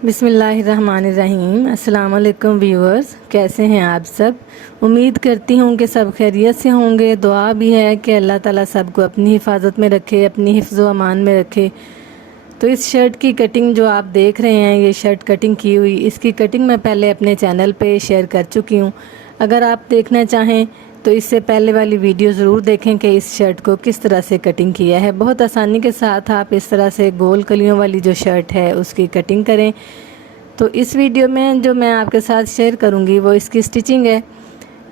बिस्मिल्लाहिर्रहमानिर्रहीम। अस्सलाम वालेकुम व्यूअर्स, कैसे हैं आप सब। उम्मीद करती हूँ कि सब खैरियत से होंगे। दुआ भी है कि अल्लाह ताला सबको अपनी हिफाजत में रखे, अपनी हिफ्ज़ व अमान में रखे। तो इस शर्ट की कटिंग जो आप देख रहे हैं, ये शर्ट कटिंग की हुई, इसकी कटिंग मैं पहले अपने चैनल पे शेयर कर चुकी हूँ। अगर आप देखना चाहें तो इससे पहले वाली वीडियो ज़रूर देखें कि इस शर्ट को किस तरह से कटिंग किया है। बहुत आसानी के साथ आप इस तरह से गोल कलियों वाली जो शर्ट है उसकी कटिंग करें। तो इस वीडियो में जो मैं आपके साथ शेयर करूंगी वो इसकी स्टिचिंग है।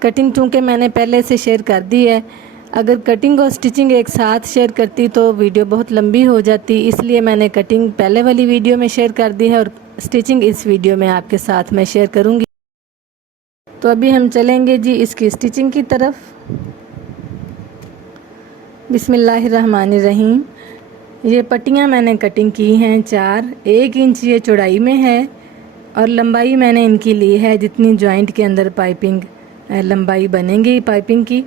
कटिंग चूँकि मैंने पहले से शेयर कर दी है, अगर कटिंग और स्टिचिंग एक साथ शेयर करती तो वीडियो बहुत लंबी हो जाती, इसलिए मैंने कटिंग पहले वाली वीडियो में शेयर कर दी है और स्टिचिंग इस वीडियो में आपके साथ मैं शेयर करूंगी। तो अभी हम चलेंगे जी इसकी स्टिचिंग की तरफ। बिस्मिल्लाहिर्रहमानिर्रहीम। ये पट्टियाँ मैंने कटिंग की हैं 4, 1 इंच ये चौड़ाई में है और लंबाई मैंने इनकी ली है जितनी जॉइंट के अंदर पाइपिंग लंबाई बनेगी पाइपिंग की।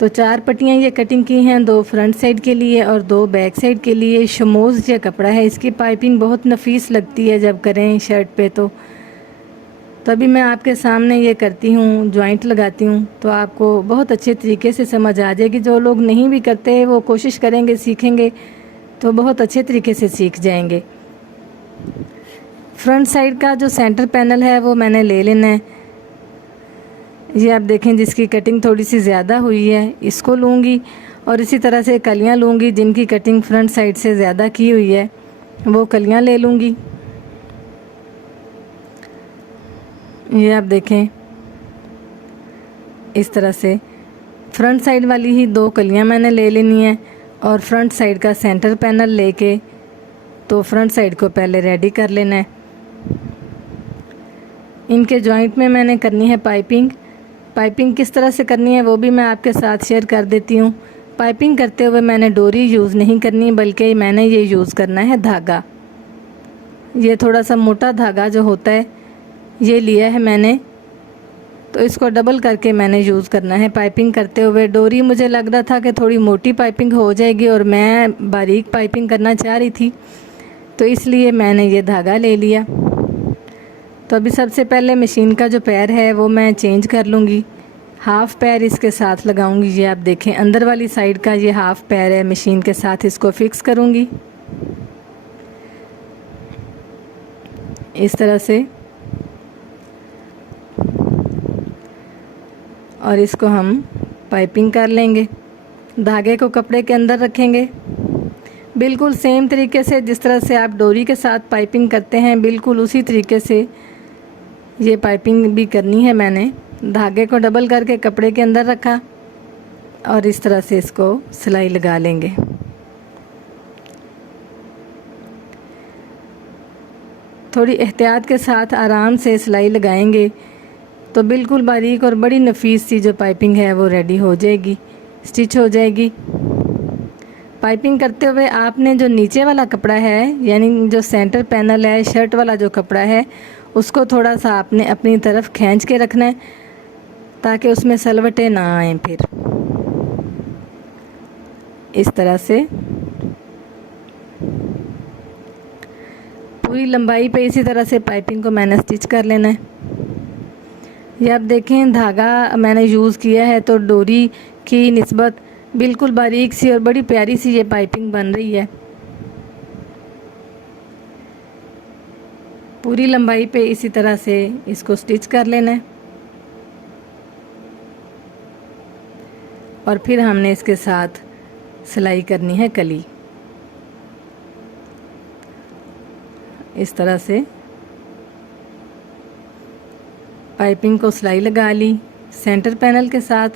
तो 4 पट्टियाँ ये कटिंग की हैं, 2 फ्रंट साइड के लिए और 2 बैक साइड के लिए। शमोज़ ये कपड़ा है, इसकी पाइपिंग बहुत नफीस लगती है जब करें शर्ट पे। तो अभी मैं आपके सामने ये करती हूँ, जॉइंट लगाती हूँ, तो आपको बहुत अच्छे तरीके से समझ आ जाएगी। जो लोग नहीं भी करते वो कोशिश करेंगे, सीखेंगे तो बहुत अच्छे तरीके से सीख जाएंगे। फ्रंट साइड का जो सेंटर पैनल है वो मैंने ले लेना है। ये आप देखें जिसकी कटिंग थोड़ी सी ज़्यादा हुई है इसको लूँगी और इसी तरह से कलियाँ लूँगी जिनकी कटिंग फ्रंट साइड से ज़्यादा की हुई है, वो कलियाँ ले लूँगी। ये आप देखें इस तरह से फ्रंट साइड वाली ही 2 कलियाँ मैंने ले लेनी है और फ्रंट साइड का सेंटर पैनल लेके तो फ्रंट साइड को पहले रेडी कर लेना है। इनके जॉइंट में मैंने करनी है पाइपिंग। पाइपिंग किस तरह से करनी है वो भी मैं आपके साथ शेयर कर देती हूँ। पाइपिंग करते हुए मैंने डोरी यूज़ नहीं करनी, बल्कि मैंने ये यूज़ करना है धागा। ये थोड़ा सा मोटा धागा जो होता है ये लिया है मैंने, तो इसको डबल करके मैंने यूज़ करना है पाइपिंग करते हुए। डोरी मुझे लग रहा था कि थोड़ी मोटी पाइपिंग हो जाएगी और मैं बारीक पाइपिंग करना चाह रही थी, तो इसलिए मैंने ये धागा ले लिया। तो अभी सबसे पहले मशीन का जो पैर है वो मैं चेंज कर लूँगी, हाफ़ पैर इसके साथ लगाऊंगी। ये आप देखें अंदर वाली साइड का ये हाफ़ पैर है, मशीन के साथ इसको फिक्स करूँगी इस तरह से, और इसको हम पाइपिंग कर लेंगे। धागे को कपड़े के अंदर रखेंगे, बिल्कुल सेम तरीके से जिस तरह से आप डोरी के साथ पाइपिंग करते हैं, बिल्कुल उसी तरीके से ये पाइपिंग भी करनी है। मैंने धागे को डबल करके कपड़े के अंदर रखा और इस तरह से इसको सिलाई लगा लेंगे। थोड़ी एहतियात के साथ आराम से सिलाई लगाएंगे तो बिल्कुल बारीक और बड़ी नफीस सी जो पाइपिंग है वो रेडी हो जाएगी, स्टिच हो जाएगी। पाइपिंग करते हुए आपने जो नीचे वाला कपड़ा है, यानी जो सेंटर पैनल है, शर्ट वाला जो कपड़ा है, उसको थोड़ा सा आपने अपनी तरफ खींच के रखना है ताकि उसमें सलवटें ना आएं। फिर इस तरह से पूरी लंबाई पे इसी तरह से पाइपिंग को मैंने स्टिच कर लेना है। ये आप देखें धागा मैंने यूज़ किया है तो डोरी की निस्बत बिल्कुल बारीक सी और बड़ी प्यारी सी ये पाइपिंग बन रही है। पूरी लंबाई पे इसी तरह से इसको स्टिच कर लेना है और फिर हमने इसके साथ सिलाई करनी है कली। इस तरह से पाइपिंग को सिलाई लगा ली सेंटर पैनल के साथ।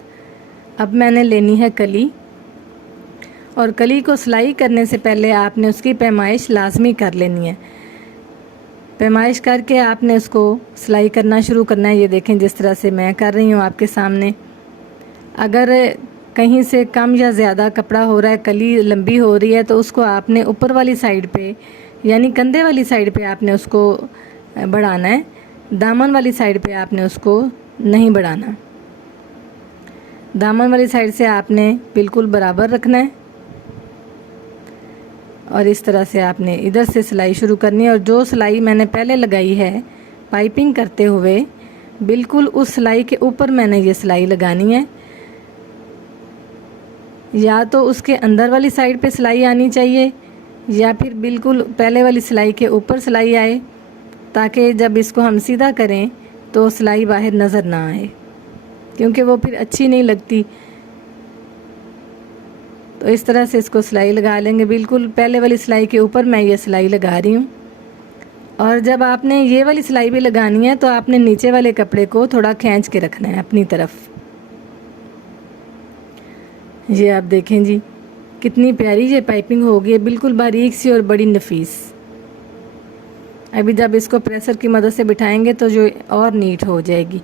अब मैंने लेनी है कली, और कली को सिलाई करने से पहले आपने उसकी पैमाइश लाजमी कर लेनी है। पैमाइश करके आपने उसको सिलाई करना शुरू करना है। ये देखें जिस तरह से मैं कर रही हूँ आपके सामने। अगर कहीं से कम या ज़्यादा कपड़ा हो रहा है, कली लंबी हो रही है, तो उसको आपने ऊपर वाली साइड पे यानी कंधे वाली साइड पे आपने उसको बढ़ाना है, दामन वाली साइड पे आपने उसको नहीं बढ़ाना। दामन वाली साइड से आपने बिल्कुल बराबर रखना है। और इस तरह से आपने इधर से सिलाई शुरू करनी है। और जो सिलाई मैंने पहले लगाई है पाइपिंग करते हुए, बिल्कुल उस सिलाई के ऊपर मैंने ये सिलाई लगानी है। या तो उसके अंदर वाली साइड पे सिलाई आनी चाहिए या फिर बिल्कुल पहले वाली सिलाई के ऊपर सिलाई आए, ताकि जब इसको हम सीधा करें तो सिलाई बाहर नज़र ना आए, क्योंकि वो फिर अच्छी नहीं लगती। तो इस तरह से इसको सिलाई लगा लेंगे। बिल्कुल पहले वाली सिलाई के ऊपर मैं ये सिलाई लगा रही हूँ। और जब आपने ये वाली सिलाई भी लगानी है तो आपने नीचे वाले कपड़े को थोड़ा खींच के रखना है अपनी तरफ। ये आप देखें जी कितनी प्यारी ये पाइपिंग हो गई है, बिल्कुल बारीक सी और बड़ी नफीस। अभी जब इसको प्रेसर की मदद से बिठाएंगे तो जो और नीट हो जाएगी।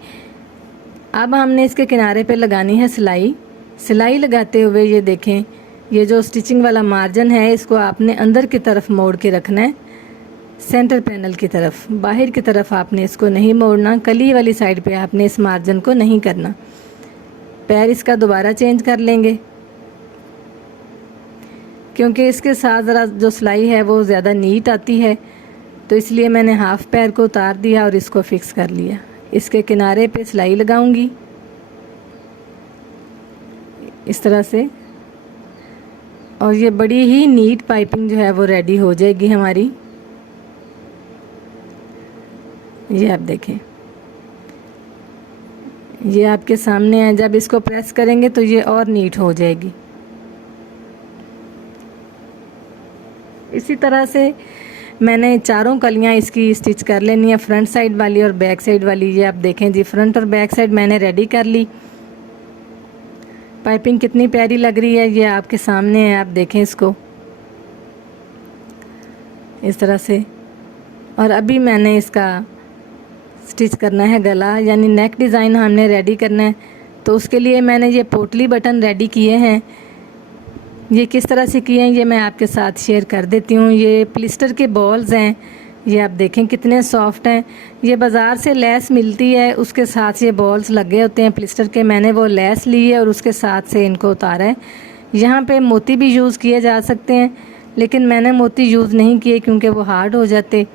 अब हमने इसके किनारे पे लगानी है सिलाई। सिलाई लगाते हुए ये देखें, ये जो स्टिचिंग वाला मार्जिन है इसको आपने अंदर की तरफ मोड़ के रखना है, सेंटर पैनल की तरफ। बाहर की तरफ आपने इसको नहीं मोड़ना, कली वाली साइड पे आपने इस मार्जिन को नहीं करना। पैर इसका दोबारा चेंज कर लेंगे, क्योंकि इसके साथ ज़रा जो सिलाई है वो ज़्यादा नीट आती है, तो इसलिए मैंने हाफ पैर को उतार दिया और इसको फिक्स कर लिया। इसके किनारे पे सिलाई लगाऊंगी इस तरह से, और ये बड़ी ही नीट पाइपिंग जो है वो रेडी हो जाएगी हमारी। ये आप देखें, ये आपके सामने है। जब इसको प्रेस करेंगे तो ये और नीट हो जाएगी। इसी तरह से मैंने चारों कलियां इसकी स्टिच कर लेनी है, फ्रंट साइड वाली और बैक साइड वाली। ये आप देखें जी, फ्रंट और बैक साइड मैंने रेडी कर ली। पाइपिंग कितनी प्यारी लग रही है, ये आपके सामने है, आप देखें इसको इस तरह से। और अभी मैंने इसका स्टिच करना है गला, यानी नेक डिज़ाइन हमने रेडी करना है। तो उसके लिए मैंने ये पोटली बटन रेडी किए हैं। ये किस तरह से किए हैं ये मैं आपके साथ शेयर कर देती हूँ। ये प्लिस्टर के बॉल्स हैं, ये आप देखें कितने सॉफ्ट हैं। ये बाज़ार से लेस मिलती है, उसके साथ ये बॉल्स लगे होते हैं प्लिस्टर के। मैंने वो लेस ली है और उसके साथ से इनको उतारा है। यहाँ पे मोती भी यूज़ किए जा सकते हैं, लेकिन मैंने मोती यूज़ नहीं किए क्योंकि वो हार्ड हो जाते।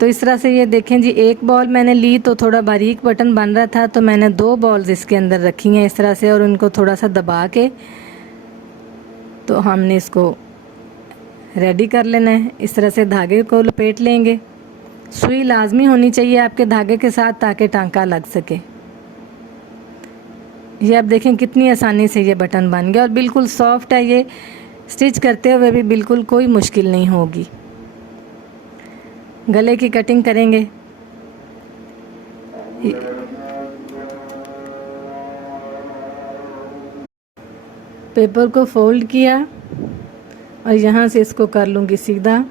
तो इस तरह से ये देखें जी, एक बॉल मैंने ली तो थोड़ा बारीक बटन बन रहा था, तो मैंने 2 बॉल्स इसके अंदर रखी हैं इस तरह से, और उनको थोड़ा सा दबा के तो हमने इसको रेडी कर लेना है। इस तरह से धागे को लपेट लेंगे। सुई लाजमी होनी चाहिए आपके धागे के साथ, ताकि टांका लग सके। ये आप देखें कितनी आसानी से ये बटन बन गया और बिल्कुल सॉफ्ट है। ये स्टिच करते हुए भी बिल्कुल कोई मुश्किल नहीं होगी। गले की कटिंग करेंगे। पेपर को फोल्ड किया और यहाँ से इसको कर लूँगी सीधा।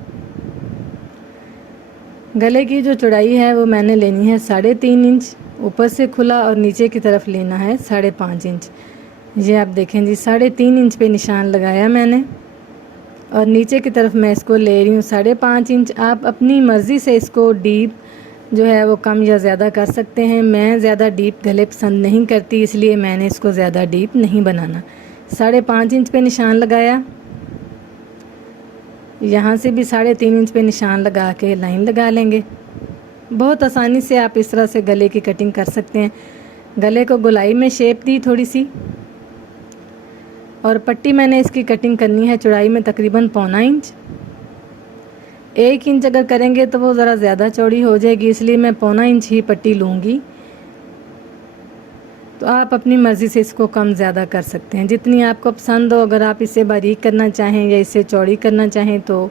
गले की जो चौड़ाई है वो मैंने लेनी है 3.5 इंच, ऊपर से खुला, और नीचे की तरफ लेना है 5.5 इंच। ये आप देखें जी, 3.5 इंच पे निशान लगाया मैंने और नीचे की तरफ मैं इसको ले रही हूँ 5.5 इंच। आप अपनी मर्ज़ी से इसको डीप जो है वो कम या ज़्यादा कर सकते हैं। मैं ज़्यादा डीप गले पसंद नहीं करती, इसलिए मैंने इसको ज़्यादा डीप नहीं बनाना। 5.5 इंच पे निशान लगाया, यहाँ से भी 3.5 इंच पे निशान लगा के लाइन लगा लेंगे। बहुत आसानी से आप इस तरह से गले की कटिंग कर सकते हैं। गले को गोलाई में शेप दी थोड़ी सी, और पट्टी मैंने इसकी कटिंग करनी है चौड़ाई में तकरीबन 1.25 इंच। 1 इंच अगर करेंगे तो वो ज़रा ज़्यादा चौड़ी हो जाएगी, इसलिए मैं 1.25 इंच ही पट्टी लूँगी। तो आप अपनी मर्ज़ी से इसको कम ज़्यादा कर सकते हैं, जितनी आपको पसंद हो। अगर आप इसे बारीक करना चाहें या इसे चौड़ी करना चाहें तो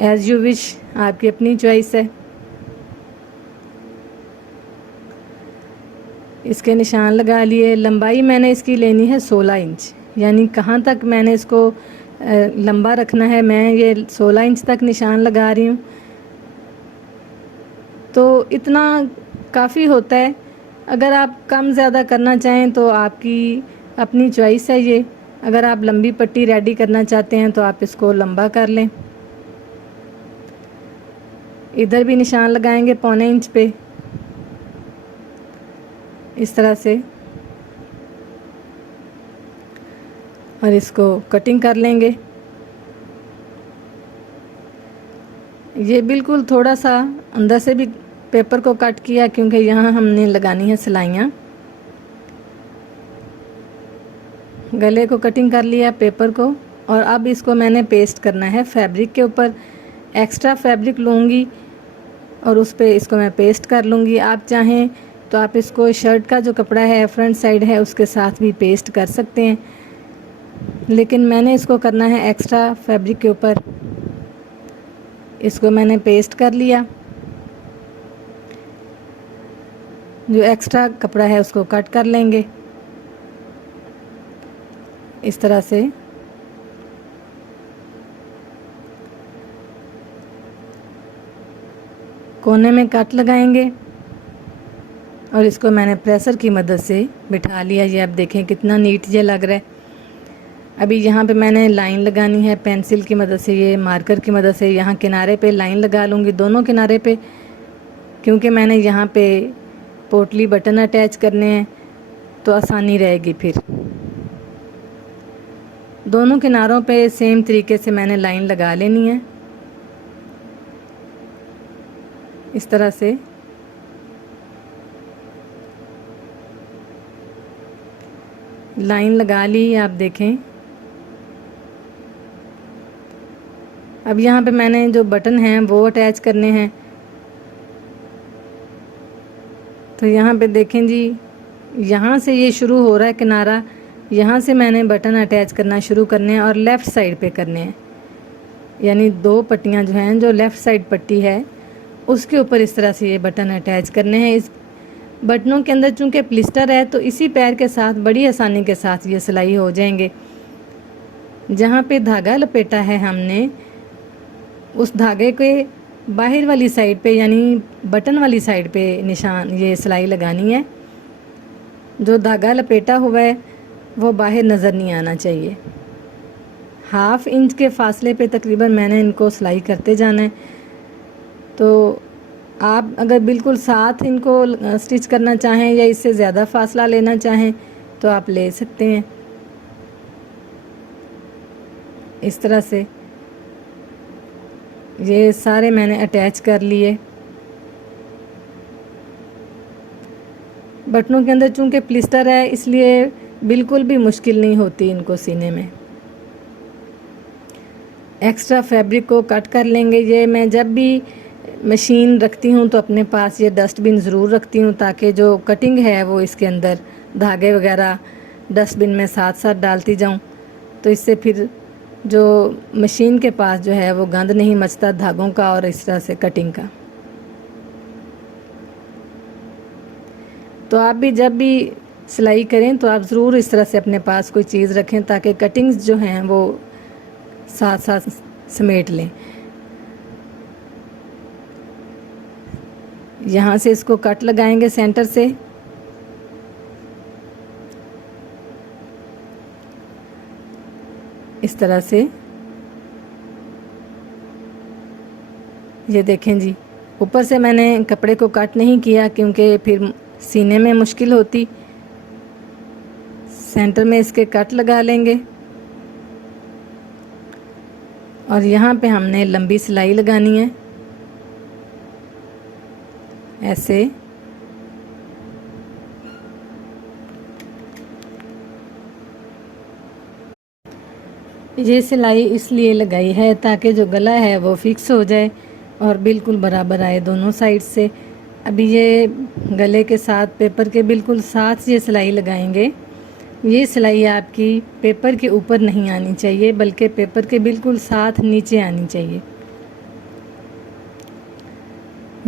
एज़ यू विश, आपकी अपनी चॉइस है। इसके निशान लगा लिए। लंबाई मैंने इसकी लेनी है 16 इंच, यानी कहाँ तक मैंने इसको लंबा रखना है, मैं ये 16 इंच तक निशान लगा रही हूँ। तो इतना काफ़ी होता है। अगर आप कम ज़्यादा करना चाहें तो आपकी अपनी चॉइस है ये। अगर आप लंबी पट्टी रेडी करना चाहते हैं तो आप इसको लंबा कर लें। इधर भी निशान लगाएंगे 1.25 इंच पे इस तरह से, और इसको कटिंग कर लेंगे। ये बिल्कुल थोड़ा सा अंदर से भी पेपर को कट किया क्योंकि यहाँ हमने लगानी है सिलाइयाँ। गले को कटिंग कर लिया पेपर को, और अब इसको मैंने पेस्ट करना है फैब्रिक के ऊपर। एक्स्ट्रा फैब्रिक लूँगी और उस पर इसको मैं पेस्ट कर लूँगी। आप चाहें तो आप इसको शर्ट का जो कपड़ा है फ्रंट साइड है उसके साथ भी पेस्ट कर सकते हैं, लेकिन मैंने इसको करना है एक्स्ट्रा फैब्रिक के ऊपर। इसको मैंने पेस्ट कर लिया। जो एक्स्ट्रा कपड़ा है उसको कट कर लेंगे इस तरह से। कोने में कट लगाएंगे और इसको मैंने प्रेसर की मदद से बिठा लिया। ये आप देखें कितना नीट ये लग रहा है। अभी यहाँ पे मैंने लाइन लगानी है पेंसिल की मदद से, ये मार्कर की मदद से यहाँ किनारे पे लाइन लगा लूँगी, दोनों किनारे पे, क्योंकि मैंने यहाँ पे पोटली बटन अटैच करने हैं तो आसानी रहेगी। फिर दोनों किनारों पे सेम तरीके से मैंने लाइन लगा लेनी है इस तरह से। लाइन लगा ली आप देखें। अब यहाँ पे मैंने जो बटन हैं वो अटैच करने हैं। तो यहाँ पे देखें जी, यहाँ से ये शुरू हो रहा है किनारा, यहाँ से मैंने बटन अटैच करना शुरू करने हैं और लेफ़्ट साइड पे करने हैं। यानी दो पट्टियाँ जो हैं, जो लेफ़्ट साइड पट्टी है उसके ऊपर इस तरह से ये बटन अटैच करने हैं। इस बटनों के अंदर चूँकि प्लिस्टर है तो इसी पैर के साथ बड़ी आसानी के साथ ये सिलाई हो जाएंगे। जहाँ पे धागा लपेटा है हमने, उस धागे के बाहर वाली साइड पे यानी बटन वाली साइड पे निशान ये सिलाई लगानी है। जो धागा लपेटा हुआ है वो बाहर नज़र नहीं आना चाहिए। 1/2 इंच के फासले पे तकरीबन मैंने इनको सिलाई करते जाना है। तो आप अगर बिल्कुल साथ इनको स्टिच करना चाहें या इससे ज़्यादा फासला लेना चाहें तो आप ले सकते हैं इस तरह से। ये सारे मैंने अटैच कर लिए। बटनों के अंदर चूँकि प्लिस्टर है इसलिए बिल्कुल भी मुश्किल नहीं होती इनको सीने में। एक्स्ट्रा फैब्रिक को कट कर लेंगे। ये मैं जब भी मशीन रखती हूँ तो अपने पास ये डस्टबिन ज़रूर रखती हूँ, ताकि जो कटिंग है वो इसके अंदर धागे वगैरह डस्टबिन में साथ साथ डालती जाऊँ, तो इससे फिर जो मशीन के पास जो है वो गंद नहीं मचता धागों का और इस तरह से कटिंग का। तो आप भी जब भी सिलाई करें तो आप ज़रूर इस तरह से अपने पास कोई चीज़ रखें ताकि कटिंग्स जो हैं वो साथ साथ समेट लें। यहाँ से इसको कट लगाएंगे सेंटर से। इस तरह से ये देखें जी, ऊपर से मैंने कपड़े को कट नहीं किया क्योंकि फिर सीने में मुश्किल होती। सेंटर में इसके कट लगा लेंगे और यहाँ पे हमने लंबी सिलाई लगानी है ऐसे। ये सिलाई इसलिए लगाई है ताकि जो गला है वो फिक्स हो जाए और बिल्कुल बराबर आए दोनों साइड से। अभी ये गले के साथ पेपर के बिल्कुल साथ ये सिलाई लगाएंगे। ये सिलाई आपकी पेपर के ऊपर नहीं आनी चाहिए बल्कि पेपर के बिल्कुल साथ नीचे आनी चाहिए।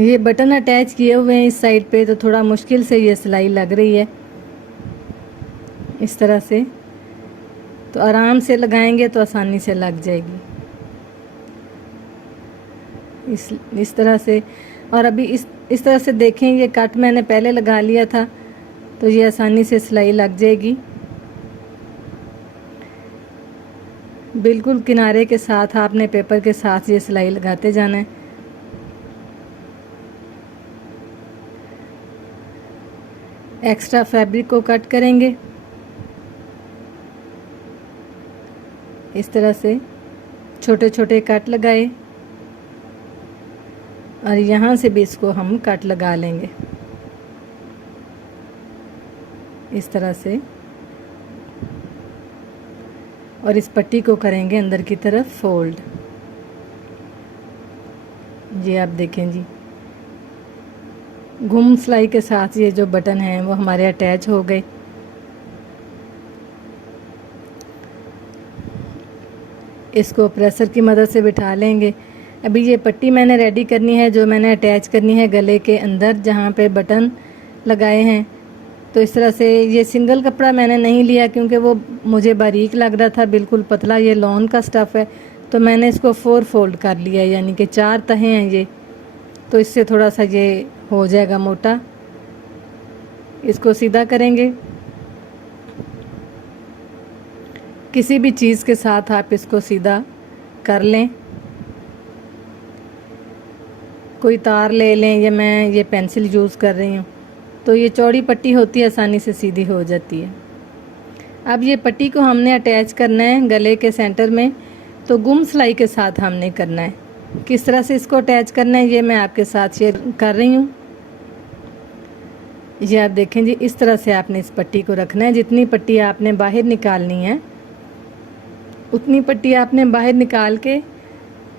ये बटन अटैच किए हुए हैं इस साइड पे तो थोड़ा मुश्किल से ये सिलाई लग रही है इस तरह से। तो आराम से लगाएंगे तो आसानी से लग जाएगी इस तरह से। और अभी इस तरह से देखें, ये कट मैंने पहले लगा लिया था तो ये आसानी से सिलाई लग जाएगी। बिल्कुल किनारे के साथ आपने पेपर के साथ ये सिलाई लगाते जाना है। एक्स्ट्रा फैब्रिक को कट करेंगे इस तरह से, छोटे छोटे कट लगाए। और यहाँ से भी इसको हम कट लगा लेंगे इस तरह से, और इस पट्टी को करेंगे अंदर की तरफ फोल्ड। ये आप देखें जी, घुम सिलाई के साथ ये जो बटन हैं वो हमारे अटैच हो गए। इसको प्रेसर की मदद से बिठा लेंगे। अभी ये पट्टी मैंने रेडी करनी है जो मैंने अटैच करनी है गले के अंदर जहाँ पे बटन लगाए हैं। तो इस तरह से ये सिंगल कपड़ा मैंने नहीं लिया क्योंकि वो मुझे बारीक लग रहा था, बिल्कुल पतला, ये लॉन का स्टफ़ है। तो मैंने इसको 4 फोल्ड कर लिया, यानी कि 4 तहें हैं ये, तो इससे थोड़ा सा ये हो जाएगा मोटा। इसको सीधा करेंगे, किसी भी चीज़ के साथ आप इसको सीधा कर लें, कोई तार ले लें, या मैं ये पेंसिल यूज़ कर रही हूँ। तो ये चौड़ी पट्टी होती है, आसानी से सीधी हो जाती है। अब ये पट्टी को हमने अटैच करना है गले के सेंटर में, तो गुम सिलाई के साथ हमने करना है। किस तरह से इसको अटैच करना है ये मैं आपके साथ शेयर कर रही हूँ। ये आप देखें जी, इस तरह से आपने इस पट्टी को रखना है। जितनी पट्टी आपने बाहर निकालनी है उतनी पट्टी आपने बाहर निकाल के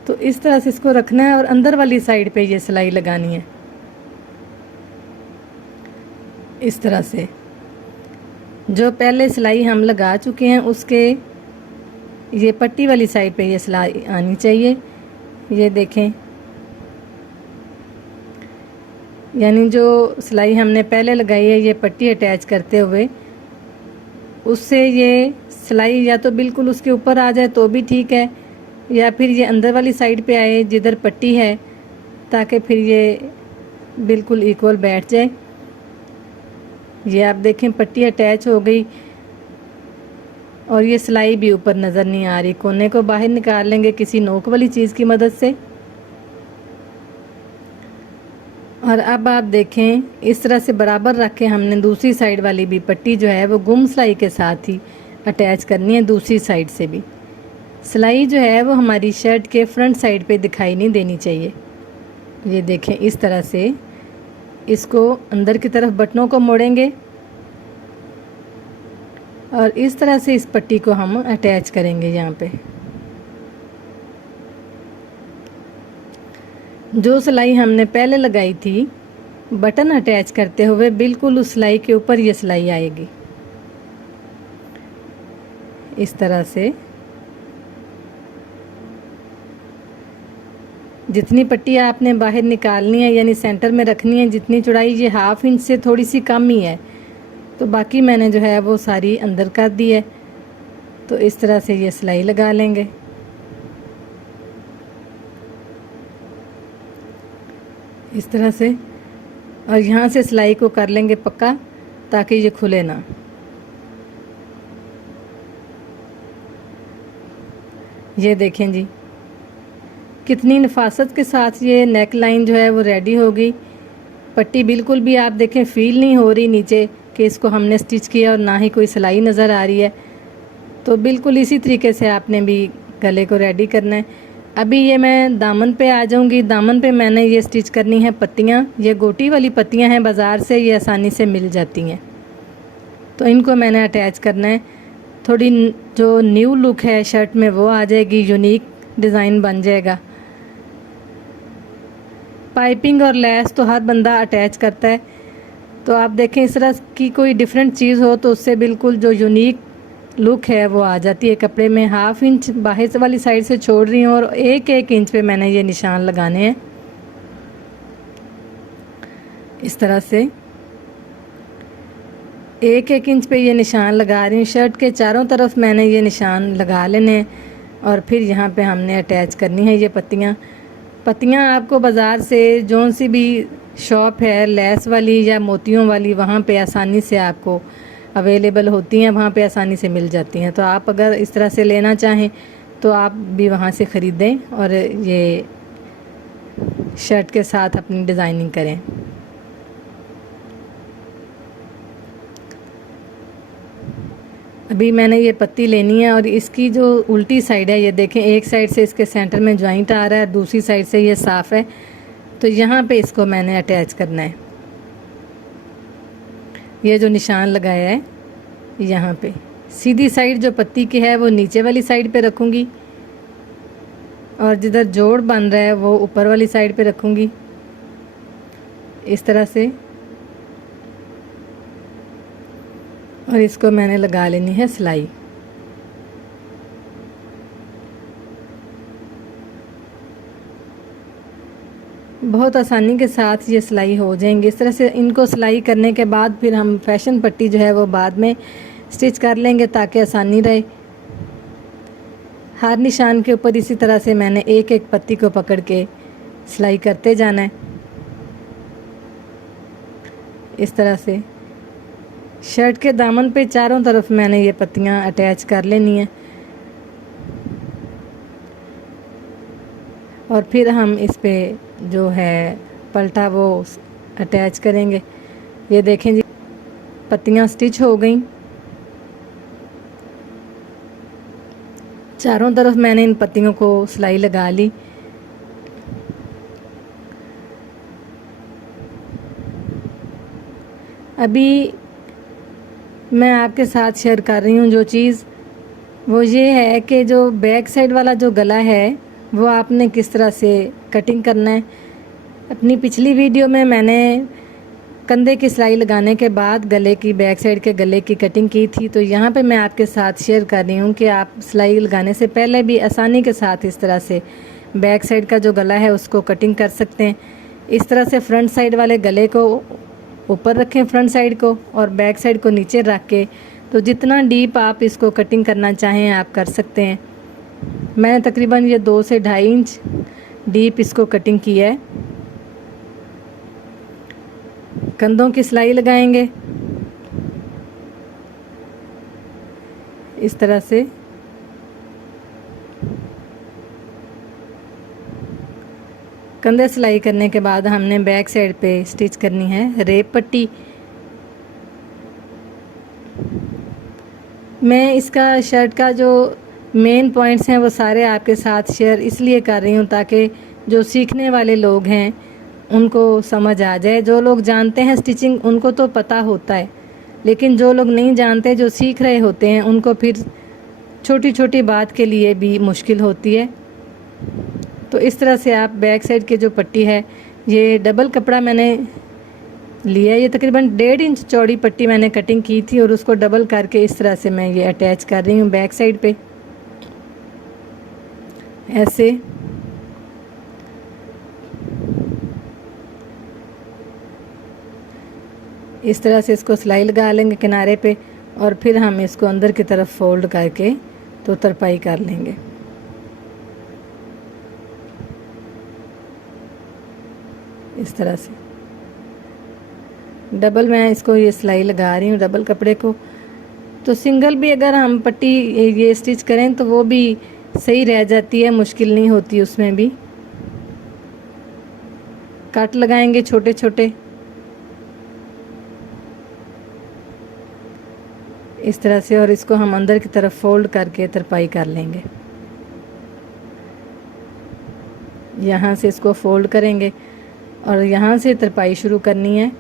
तो इस तरह से इसको रखना है, और अंदर वाली साइड पे ये सिलाई लगानी है इस तरह से। जो पहले सिलाई हम लगा चुके हैं उसके ये पट्टी वाली साइड पे ये सिलाई आनी चाहिए। ये देखें, यानी जो सिलाई हमने पहले लगाई है ये पट्टी अटैच करते हुए, उससे ये सिलाई या तो बिल्कुल उसके ऊपर आ जाए तो भी ठीक है, या फिर ये अंदर वाली साइड पे आए जिधर पट्टी है, ताकि फिर ये बिल्कुल इक्वल बैठ जाए। ये आप देखें पट्टी अटैच हो गई और ये सिलाई भी ऊपर नज़र नहीं आ रही। कोने को बाहर निकाल लेंगे किसी नोक वाली चीज़ की मदद से। और अब आप देखें इस तरह से बराबर रख के हमने दूसरी साइड वाली भी पट्टी जो है वो गुम सिलाई के साथ ही अटैच करनी है। दूसरी साइड से भी सिलाई जो है वो हमारी शर्ट के फ्रंट साइड पे दिखाई नहीं देनी चाहिए। ये देखें इस तरह से इसको अंदर की तरफ बटनों को मोड़ेंगे और इस तरह से इस पट्टी को हम अटैच करेंगे। यहाँ पे जो सिलाई हमने पहले लगाई थी बटन अटैच करते हुए, बिल्कुल उस सिलाई के ऊपर ये सिलाई आएगी इस तरह से। जितनी पट्टी आपने बाहर निकालनी है यानी सेंटर में रखनी है, जितनी चौड़ाई, ये 1/2 इंच से थोड़ी सी कम ही है, तो बाकी मैंने जो है वो सारी अंदर कर दी है। तो इस तरह से ये सिलाई लगा लेंगे। इस तरह से, और यहाँ से सिलाई को कर लेंगे पक्का ताकि ये खुले ना। ये देखें जी कितनी नफासत के साथ ये नेक लाइन जो है वो रेडी हो गई। पट्टी बिल्कुल भी आप देखें फील नहीं हो रही नीचे कि इसको हमने स्टिच किया, और ना ही कोई सिलाई नज़र आ रही है। तो बिल्कुल इसी तरीके से आपने भी गले को रेडी करना है। अभी ये मैं दामन पे आ जाऊंगी। दामन पे मैंने ये स्टिच करनी है पत्तियाँ। ये गोटी वाली पत्तियाँ हैं, बाज़ार से ये आसानी से मिल जाती हैं, तो इनको मैंने अटैच करना है। थोड़ी जो न्यू लुक है शर्ट में वो आ जाएगी, यूनिक डिज़ाइन बन जाएगा। पाइपिंग और लेस तो हर बंदा अटैच करता है, तो आप देखें इस तरह की कोई डिफरेंट चीज़ हो तो उससे बिल्कुल जो यूनिक लुक है वो आ जाती है कपड़े में। 1/2 इंच बाहर से वाली साइड से छोड़ रही हूँ और 1-1 इंच पे मैंने ये निशान लगाने हैं इस तरह से। 1-1 इंच पे ये निशान लगा रही हूँ। शर्ट के चारों तरफ मैंने ये निशान लगा लेने हैं और फिर यहाँ पे हमने अटैच करनी है ये पत्तियाँ। पत्तियाँ आपको बाज़ार से जो सी भी शॉप है लेस वाली या मोतियों वाली, वहाँ पे आसानी से आपको अवेलेबल होती हैं, वहाँ पे आसानी से मिल जाती हैं। तो आप अगर इस तरह से लेना चाहें तो आप भी वहाँ से ख़रीदें और ये शर्ट के साथ अपनी डिज़ाइनिंग करें। अभी मैंने ये पत्ती लेनी है और इसकी जो उल्टी साइड है ये देखें, एक साइड से इसके सेंटर में जॉइंट आ रहा है, दूसरी साइड से ये साफ़ है। तो यहाँ पे इसको मैंने अटैच करना है। ये जो निशान लगाया है यहाँ पे, सीधी साइड जो पत्ती की है वो नीचे वाली साइड पे रखूँगी और जिधर जोड़ बन रहा है वो ऊपर वाली साइड पे रखूँगी इस तरह से। और इसको मैंने लगा लेनी है सिलाई। बहुत आसानी के साथ ये सिलाई हो जाएंगी। इस तरह से इनको सिलाई करने के बाद फिर हम फैशन पट्टी जो है वो बाद में स्टिच कर लेंगे ताकि आसानी रहे। हर निशान के ऊपर इसी तरह से मैंने एक एक पत्ती को पकड़ के सिलाई करते जाना है। इस तरह से शर्ट के दामन पे चारों तरफ मैंने ये पत्तियां अटैच कर लेनी है और फिर हम इस पे जो है पलटा वो अटैच करेंगे। ये देखें जी, पत्तियां स्टिच हो गई। चारों तरफ मैंने इन पत्तियों को सिलाई लगा ली। अभी मैं आपके साथ शेयर कर रही हूँ जो चीज़, वो ये है कि जो बैक साइड वाला जो गला है वो आपने किस तरह से कटिंग करना है। अपनी पिछली वीडियो में मैंने कंधे की सिलाई लगाने के बाद गले की, बैक साइड के गले की कटिंग की थी। तो यहाँ पे मैं आपके साथ शेयर कर रही हूँ कि आप सिलाई लगाने से पहले भी आसानी के साथ इस तरह से बैक साइड का जो गला है उसको कटिंग कर सकते हैं। इस तरह से फ्रंट साइड वाले गले को ऊपर रखें, फ्रंट साइड को, और बैक साइड को नीचे रख के, तो जितना डीप आप इसको कटिंग करना चाहें आप कर सकते हैं। मैंने तकरीबन ये 2 से 2.5 इंच डीप इसको कटिंग की है। कंधों की सिलाई लगाएंगे इस तरह से। कंधे सिलाई करने के बाद हमने बैक साइड पे स्टिच करनी है रेप पट्टी। मैं इसका शर्ट का जो मेन पॉइंट्स हैं वो सारे आपके साथ शेयर इसलिए कर रही हूँ ताकि जो सीखने वाले लोग हैं उनको समझ आ जाए। जो लोग जानते हैं स्टिचिंग उनको तो पता होता है, लेकिन जो लोग नहीं जानते, जो सीख रहे होते हैं, उनको फिर छोटी छोटी बात के लिए भी मुश्किल होती है। तो इस तरह से आप बैक साइड की जो पट्टी है, ये डबल कपड़ा मैंने लिया, ये तकरीबन 1.5 इंच चौड़ी पट्टी मैंने कटिंग की थी और उसको डबल करके इस तरह से मैं ये अटैच कर रही हूँ बैक साइड पे ऐसे। इस तरह से इसको सिलाई लगा लेंगे किनारे पे और फिर हम इसको अंदर की तरफ फोल्ड करके तो तरपाई कर लेंगे। इस तरह से डबल मैं इसको ये सिलाई लगा रही हूँ डबल कपड़े को। तो सिंगल भी अगर हम पट्टी ये स्टिच करें तो वो भी सही रह जाती है, मुश्किल नहीं होती उसमें भी। कट लगाएंगे छोटे छोटे इस तरह से और इसको हम अंदर की तरफ फोल्ड करके तरपाई कर लेंगे। यहाँ से इसको फोल्ड करेंगे और यहाँ से तरपाई शुरू करनी है।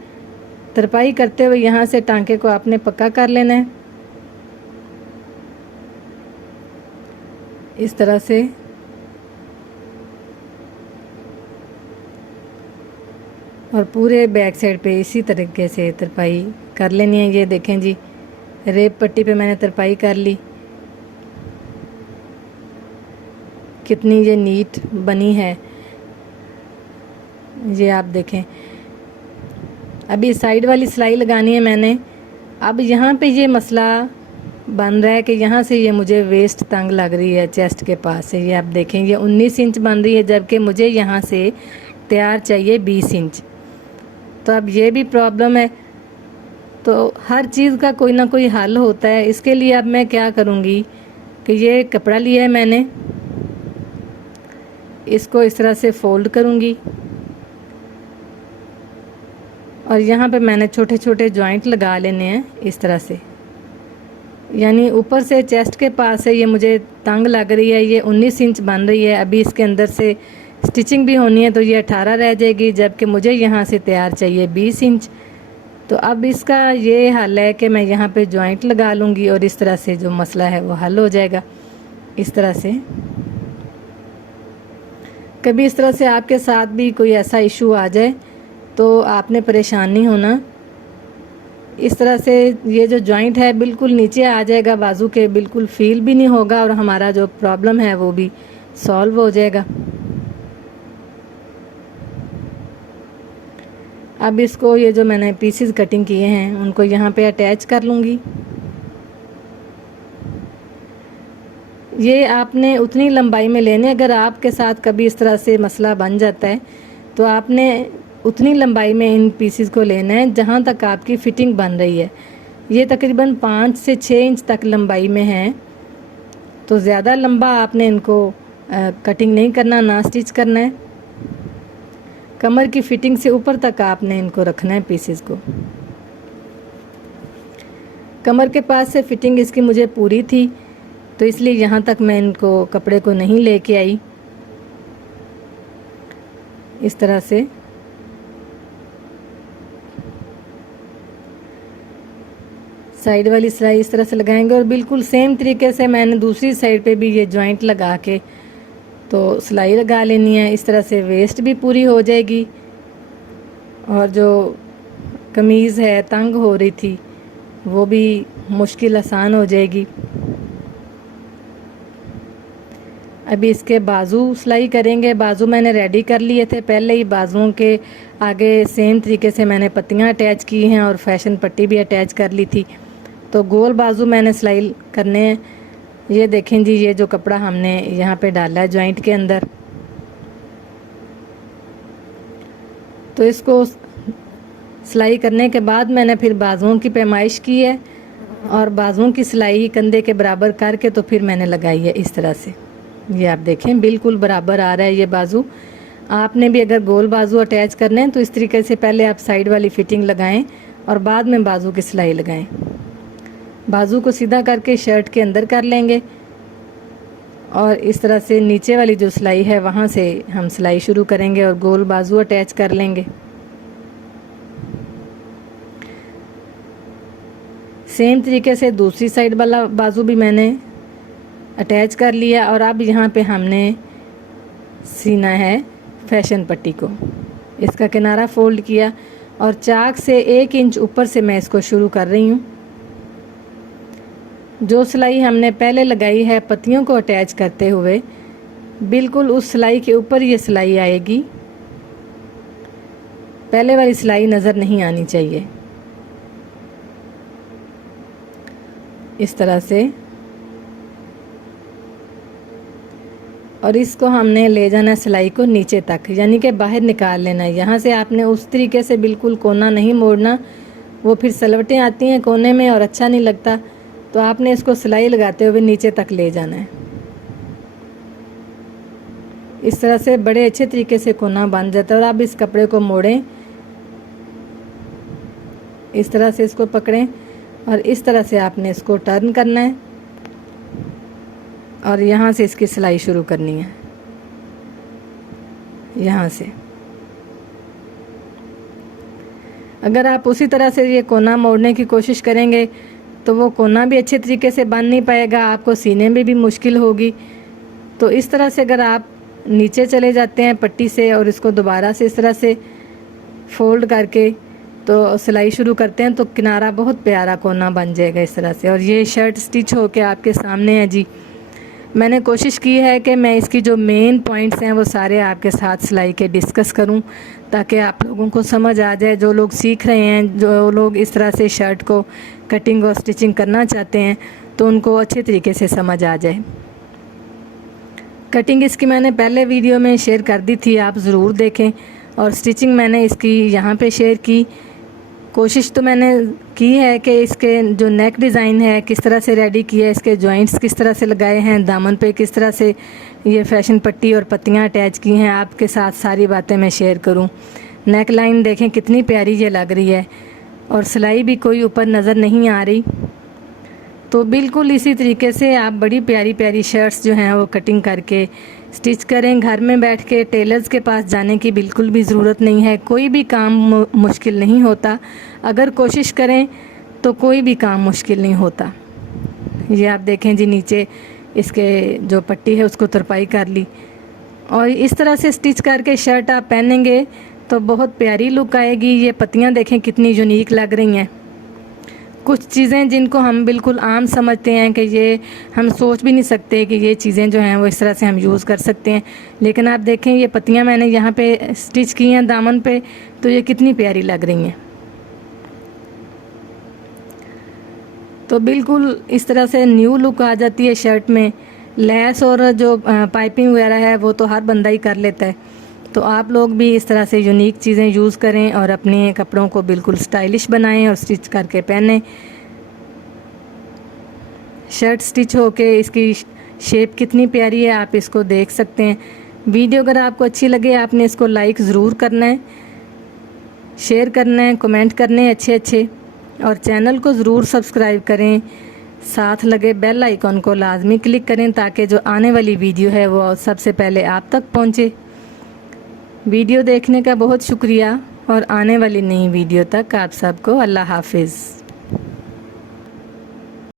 तरपाई करते हुए यहाँ से टांके को आपने पक्का कर लेना है इस तरह से। और पूरे बैक साइड पे इसी तरीके से तरपाई कर लेनी है। ये देखें जी, रेप पट्टी पे मैंने तरपाई कर ली, कितनी ये नीट बनी है ये आप देखें। अभी साइड वाली सिलाई लगानी है मैंने। अब यहाँ पे ये मसला बन रहा है कि यहाँ से ये मुझे वेस्ट तंग लग रही है चेस्ट के पास से। ये आप देखें ये 19 इंच बन रही है जबकि मुझे यहाँ से तैयार चाहिए 20 इंच। तो अब ये भी प्रॉब्लम है। तो हर चीज़ का कोई ना कोई हल होता है। इसके लिए अब मैं क्या करूँगी कि ये कपड़ा लिया है मैंने, इसको इस तरह से फोल्ड करूँगी और यहाँ पे मैंने छोटे छोटे जॉइंट लगा लेने हैं इस तरह से। यानी ऊपर से चेस्ट के पास है ये मुझे तंग लग रही है, ये 19 इंच बन रही है। अभी इसके अंदर से स्टिचिंग भी होनी है तो ये 18 रह जाएगी, जबकि मुझे यहाँ से तैयार चाहिए 20 इंच। तो अब इसका ये हल है कि मैं यहाँ पे जॉइंट लगा लूँगी और इस तरह से जो मसला है वो हल हो जाएगा। इस तरह से कभी इस तरह से आपके साथ भी कोई ऐसा इशू आ जाए तो आपने परेशान नहीं होना। इस तरह से ये जो जॉइंट है बिल्कुल नीचे आ जाएगा बाजू के, बिल्कुल फील भी नहीं होगा और हमारा जो प्रॉब्लम है वो भी सॉल्व हो जाएगा। अब इसको ये जो मैंने पीसेस कटिंग किए हैं उनको यहाँ पे अटैच कर लूँगी। ये आपने उतनी लंबाई में लेने, अगर आपके साथ कभी इस तरह से मसला बन जाता है तो आपने उतनी लंबाई में इन पीसेस को लेना है जहाँ तक आपकी फ़िटिंग बन रही है। ये तकरीबन 5 से 6 इंच तक लंबाई में है, तो ज़्यादा लंबा आपने इनको कटिंग नहीं करना, ना स्टिच करना है। कमर की फ़िटिंग से ऊपर तक आपने इनको रखना है पीसेस को। कमर के पास से फ़िटिंग इसकी मुझे पूरी थी तो इसलिए यहाँ तक मैं इनको कपड़े को नहीं लेके आई। इस तरह से साइड वाली सिलाई इस तरह से लगाएंगे और बिल्कुल सेम तरीके से मैंने दूसरी साइड पे भी ये जॉइंट लगा के तो सिलाई लगा लेनी है। इस तरह से वेस्ट भी पूरी हो जाएगी और जो कमीज़ है तंग हो रही थी वो भी मुश्किल आसान हो जाएगी। अभी इसके बाजू सिलाई करेंगे। बाजू मैंने रेडी कर लिए थे पहले ही, बाजुओं के आगे सेम तरीके से मैंने पत्तियां अटैच की हैं और फैशन पट्टी भी अटैच कर ली थी। तो गोल बाजू मैंने सिलाई करने हैं। ये देखें जी, ये जो कपड़ा हमने यहाँ पे डाला है जॉइंट के अंदर, तो इसको सिलाई करने के बाद मैंने फिर बाजुओं की पैमाइश की है और बाजुओं की सिलाई कंधे के बराबर करके तो फिर मैंने लगाई है इस तरह से। ये आप देखें बिल्कुल बराबर आ रहा है ये बाजू। आपने भी अगर गोल बाजू अटैच करने हैं तो इस तरीके से पहले आप साइड वाली फ़िटिंग लगाएं और बाद में बाजू की सिलाई लगाएं। बाजू को सीधा करके शर्ट के अंदर कर लेंगे और इस तरह से नीचे वाली जो सिलाई है वहाँ से हम सिलाई शुरू करेंगे और गोल बाजू अटैच कर लेंगे। सेम तरीके से दूसरी साइड वाला बाजू भी मैंने अटैच कर लिया और अब यहाँ पे हमने सीना है फैशन पट्टी को। इसका किनारा फोल्ड किया और चाक से 1 इंच ऊपर से मैं इसको शुरू कर रही हूँ। जो सिलाई हमने पहले लगाई है पत्तियों को अटैच करते हुए, बिल्कुल उस सिलाई के ऊपर ये सिलाई आएगी। पहले वाली सिलाई नज़र नहीं आनी चाहिए। इस तरह से, और इसको हमने ले जाना सिलाई को नीचे तक, यानी कि बाहर निकाल लेना है। यहाँ से आपने उस तरीके से बिल्कुल कोना नहीं मोड़ना, वो फिर सलवटें आती हैं कोने में और अच्छा नहीं लगता। तो आपने इसको सिलाई लगाते हुए नीचे तक ले जाना है। इस तरह से बड़े अच्छे तरीके से कोना बन जाता है। और आप इस कपड़े को मोड़ें, इस तरह से इसको पकड़ें और इस तरह से आपने इसको टर्न करना है और यहाँ से इसकी सिलाई शुरू करनी है। यहाँ से अगर आप उसी तरह से ये कोना मोड़ने की कोशिश करेंगे तो वो कोना भी अच्छे तरीके से बन नहीं पाएगा, आपको सीने में भी मुश्किल होगी। तो इस तरह से अगर आप नीचे चले जाते हैं पट्टी से और इसको दोबारा से इस तरह से फोल्ड करके तो सिलाई शुरू करते हैं तो किनारा बहुत प्यारा कोना बन जाएगा इस तरह से। और ये शर्ट स्टिच होके आपके सामने है जी। मैंने कोशिश की है कि मैं इसकी जो मेन पॉइंट्स हैं वो सारे आपके साथ सिलाई के डिस्कस करूं ताकि आप लोगों को समझ आ जाए। जो लोग सीख रहे हैं, जो लोग इस तरह से शर्ट को कटिंग और स्टिचिंग करना चाहते हैं तो उनको अच्छे तरीके से समझ आ जाए। कटिंग इसकी मैंने पहले वीडियो में शेयर कर दी थी, आप ज़रूर देखें। और स्टिचिंग मैंने इसकी यहाँ पे शेयर की। कोशिश तो मैंने की है कि इसके जो नेक डिज़ाइन है किस तरह से रेडी किया है, इसके जॉइंट्स किस तरह से लगाए हैं, दामन पे किस तरह से ये फैशन पट्टी और पत्तियाँ अटैच की हैं, आपके साथ सारी बातें मैं शेयर करूं। नेक लाइन देखें कितनी प्यारी ये लग रही है और सिलाई भी कोई ऊपर नज़र नहीं आ रही। तो बिल्कुल इसी तरीके से आप बड़ी प्यारी प्यारी शर्ट्स जो हैं वो कटिंग करके स्टिच करें। घर में बैठ के टेलर्स के पास जाने की बिल्कुल भी ज़रूरत नहीं है। कोई भी काम मुश्किल नहीं होता, अगर कोशिश करें तो कोई भी काम मुश्किल नहीं होता। ये आप देखें जी, नीचे इसके जो पट्टी है उसको तरपाई कर ली और इस तरह से स्टिच करके शर्ट आप पहनेंगे तो बहुत प्यारी लुक आएगी। ये पत्तियां देखें कितनी यूनिक लग रही हैं। कुछ चीज़ें जिनको हम बिल्कुल आम समझते हैं कि ये हम सोच भी नहीं सकते कि ये चीज़ें जो हैं वो इस तरह से हम यूज़ कर सकते हैं, लेकिन आप देखें ये पत्तियां मैंने यहाँ पे स्टिच की हैं दामन पे, तो ये कितनी प्यारी लग रही हैं। तो बिल्कुल इस तरह से न्यू लुक आ जाती है शर्ट में। लेस और जो पाइपिंग वगैरह है वो तो हर बंदा ही कर लेता है, तो आप लोग भी इस तरह से यूनिक चीज़ें यूज़ करें और अपने कपड़ों को बिल्कुल स्टाइलिश बनाएं और स्टिच करके पहनें। शर्ट स्टिच होके इसकी शेप कितनी प्यारी है, आप इसको देख सकते हैं। वीडियो अगर आपको अच्छी लगे आपने इसको लाइक ज़रूर करना है, शेयर करना है, कमेंट करने हैं अच्छे और चैनल को ज़रूर सब्सक्राइब करें। साथ लगे बेल आइकॉन को लाजमी क्लिक करें ताकि जो आने वाली वीडियो है वो सबसे पहले आप तक पहुंचे। वीडियो देखने का बहुत शुक्रिया और आने वाली नई वीडियो तक आप सबको अल्लाह हाफिज़।